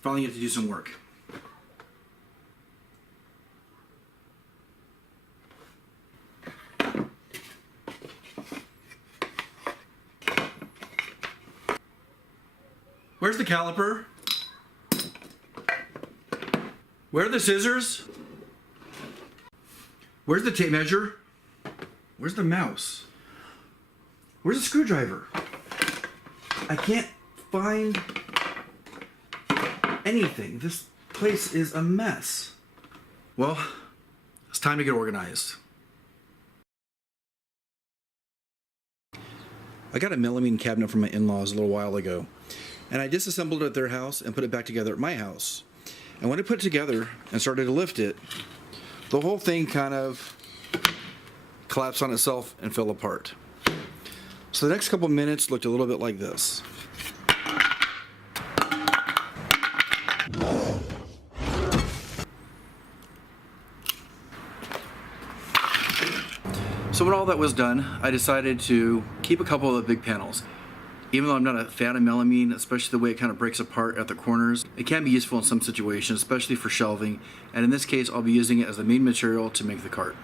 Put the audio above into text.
finally get to do some work. Where's the caliper? Where are the scissors? Where's the tape measure? Where's the mouse? Where's the screwdriver? I can't find anything. This place is a mess. Well, it's time to get organized. I got a melamine cabinet from my in-laws a little while ago, and I disassembled it at their house and put it back together at my house. And when I put it together and started to lift it, the whole thing kind of collapsed on itself and fell apart. So the next couple minutes looked a little bit like this. So when all that was done, I decided to keep a couple of the big panels. Even though I'm not a fan of melamine, especially the way it kind of breaks apart at the corners, it can be useful in some situations, especially for shelving, and in this case I'll be using it as the main material to make the cart.